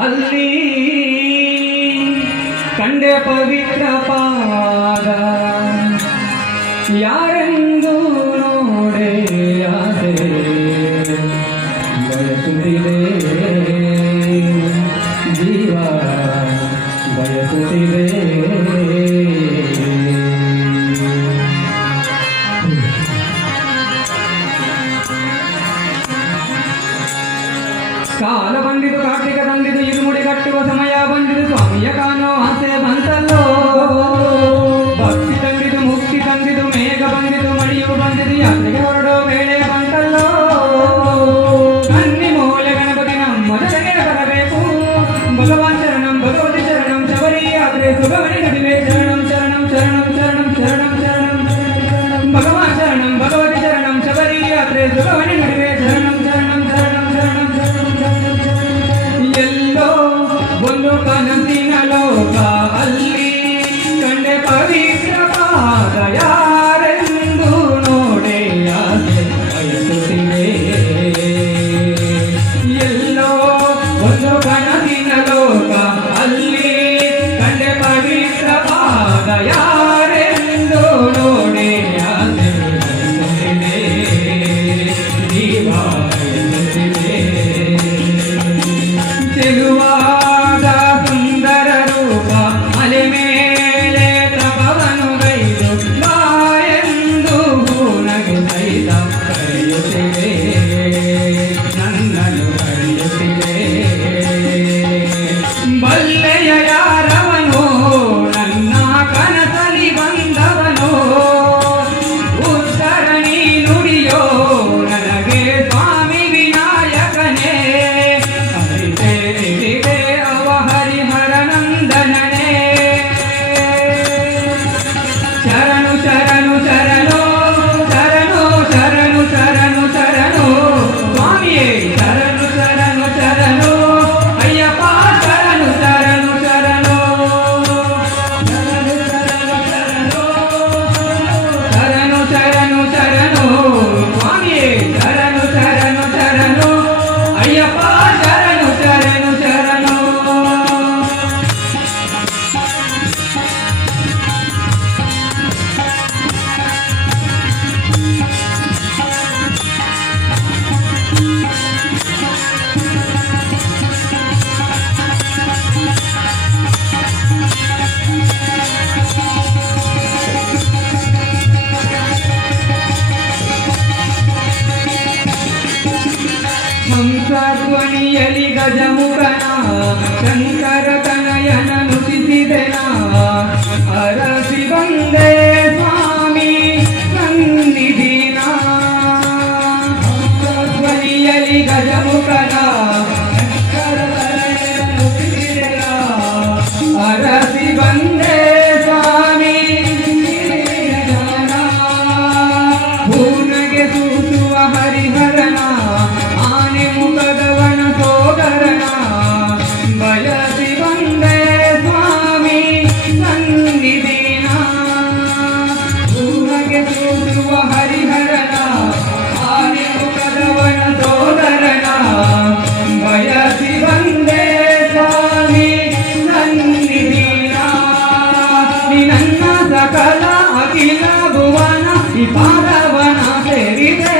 ಅಲ್ಲಿ ಕಂಡೆ ಪವಿತ್ರ ಪಾದ ಯಾರೆಂದು ನೋಡೆ ಆಸೆ ಬಯಸುತ್ತಿದೆ ಜೀವ ಬಯಸುತ್ತಿದೆ ಕಾಲ ಬಂದಿದು ಕಾರ್ತಿಕ ತಂದಿದು ಇರುಮುಡಿ ಕಟ್ಟುವ ಸಮಯ ಬಂದಿದು ಸ್ವಾಮಿಯ ಕಾಣೋ ಆಸೆ ಬಂತಲ್ಲೋ ಭಕ್ತಿ ತಂದಿದು ಮುಕ್ತಿ ತಂದಿದು ಮೇಘ ಬಂದಿದು ಮಡಿಯು ಬಂದಿದು ಯಾತ್ರೆಗೆ ಹೊರಡೋ ವೇಳೆ ಬಂತಲ್ಲೋ ಕನ್ನಿ ಮೂಲೆ ಗಣಪತಿ ನಮ್ಮ ಜೊತೆಗೆ ಬರಬೇಕು ಭಗವಾನ್ ಶರಣಂ ಭಗವತಿ ಶರಣಂ ಶಬರಿ ಯಾತ್ರೆ ಸುಗಮನಿ ನಡುವೆ ಶರಣಂ ಶರಣಂ ಶರಣಂ ಶರಣಂ ಶರಣಂ ಶರಣಂ ಭಗವಾನ್ ಶರಣಂ ಭಗವತಿ ಶರಣಂ ಶಬರಿ ಯಾತ್ರೆ ಸುಗಮನಿ ನಡುವೆ ಶರಣಂ ಶರಣಂ ಶರಣಂ ಶರಣಂ ಎಲ್ಲೋ ಒಂದು ಕನಸಿನ ಲೋಕ ಅಲ್ಲಿ ಕಂಡೆ ಪವಿತ್ರ ಪಾದ ಯಾರೆಂದು ನೋಡೆ ಆಸೆ ಬಯಸುತ್ತಿದೆ ಎಲ್ಲೋ ಒಂದು ಕನಸಿನ ಲೋಕ ಅಲ್ಲಿ ಕಂಡೆ ಪವಿತ್ರ ಪಾದ ಯಾರೆಂದು ನೋಡೆ ಆಸೆ ಬಯಸುತ್ತಿದೆ ಜೀವ ಬಯಸುತ್ತಿದೆ ಚೆಲುವಾದ ಸುಂದರ ರೂಪ ಅಲೆ ಮೇಲೆ ತಪವನು ಗೈದು ಬಾಯೆಂದು ಹೂನಗೆ ಸಹಿತ ಕರೆಯುತ್ತಿದೆ ನನ್ನನ್ನು ಕರೆಯುತ್ತಿದೆ ಬಲ್ಲೆಯ ಯಾರವನು ನನ್ನ ಕನಸಲಿ ಬಂದವನು ಉತ್ತರ ನೀ ನುಡಿಯೋ ನನಗೆ ಸ್ವಾಮಿ ವಿನಾಯಕನೇ ಅವ ಹರಿಹರನಂದನನೇ ಶರಣು ಶರಣು ಶರಣು ಶರಣು ಶರಣು ಶರಣು ಶರಣು ಸ್ವಾಮಿಯೇ ಶರಣು ಶರಣು ಶರಣು ಅಯ್ಯಪ್ಪ ಶರಣು ಶರಣು ಶರಣು ಶರಣು ಶರಣು ಶರಣು ಶರಣು ಸ್ವಾಮಿಯೇ ಶರಣು ಶರಣು ಶರಣು ಅಯ್ಯಪ್ಪ ಶರಣು ಶರಣು ಶರಣು ಹಂಸಧ್ವನಿಯಲಿ ಗಜಮುಖನ ಶಂಕರ ತನಯನ ನುತಿಸಿದೆನ ಅರಸಿ ಬಂದೆ ಸ್ವಾಮಿ ಸನ್ನಿಧಿನ ಹಂಸಧ್ವನಿಯಲಿ ಗಜಮುಖನ ಶಂಕರ ತನಯನ ನುತಿಸಿದೆನ ಅರಸಿ ಬಂದೆ ಸ್ವಾಮಿ ಹೂನಗೆ ಸೂಸುವ ಹರಿಹರನ ಆನೆ ಮುಖದವನ ಸೋದರನ ಬಯಸಿ ಬಂದೆ ಸ್ವಾಮಿ ಸನ್ನಿಧಿನ ಹೂನಗೆ ಸೂಸುವ ಹರಿಹರನ ಆನೆ ಮುಖದವನ ಸೋದರನ ಬಯಸಿ ಬಂದೆ ಸ್ವಾಮಿ ಸನ್ನಿಧಿನ ನಿನ್ನ ಸಕಲ ಅಖಿಲ ಭುವನ ಈ ಪಾದವನ ಸೇರಿದೆ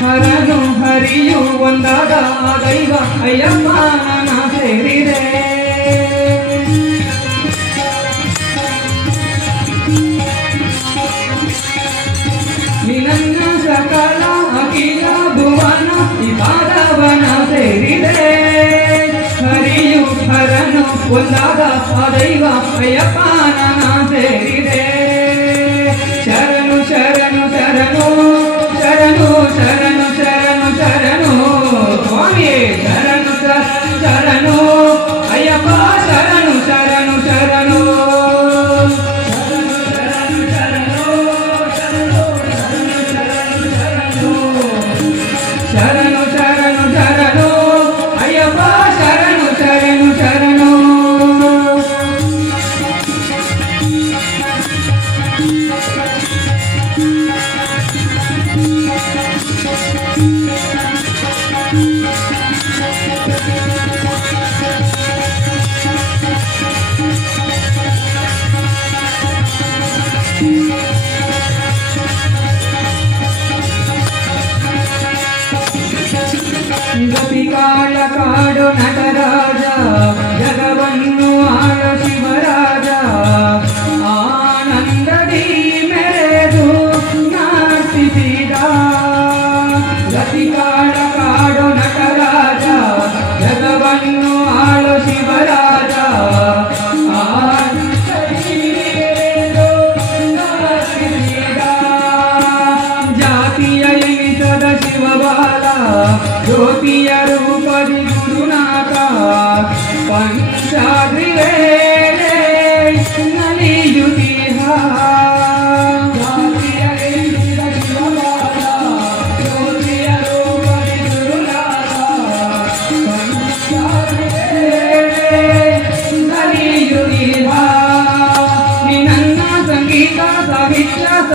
ಹರನು ಹರಿಯು ಒಂದಾದ ದೈವ ಅಯ್ಯಪ್ಪನ ಸೇರಿದೆ ನಿನ್ನ ಸಕಲ ಅಖಿಲ ಭುವನ ಈ ಪಾದವನ ಸೇರಿದೆ ಹರಿಯು ಹರನು ಒಂದಾದ ದೈವ ಅಯ್ಯಪ್ಪನ ಸೇರಿದೆ ಶರಣು ಶರಣು ಶರಣು ಶರಣು ಶರಣು ಶರಣು ಶರಣು ಸ್ವಾಮಿಯೇ ಶರಣು ಶರಣು ಅಯ್ಯಪ್ಪ ಶರಣು ಶರಣು ಶರಣು ಶರಣು ಶರಣು ಶರಣು ಅಯ್ಯಪ್ಪ ಶರಣು ಶರಣು ಶರಣು ಜ್ಯೋತಿಯ ರೂಪದಿ ಗುರುನಾಥ ಪಂಚಾದ್ರಿ ವೇಳೆ ನಲಿಯುತ್ತಿಹ ಜಾತಿಯ ಎನ್ನಿದ ಶಿವಪಾದ ಜ್ಯೋತಿಯ ರೂಪದಿ ಗುರುನಾಥ ಪಂಚಾದ್ರಿ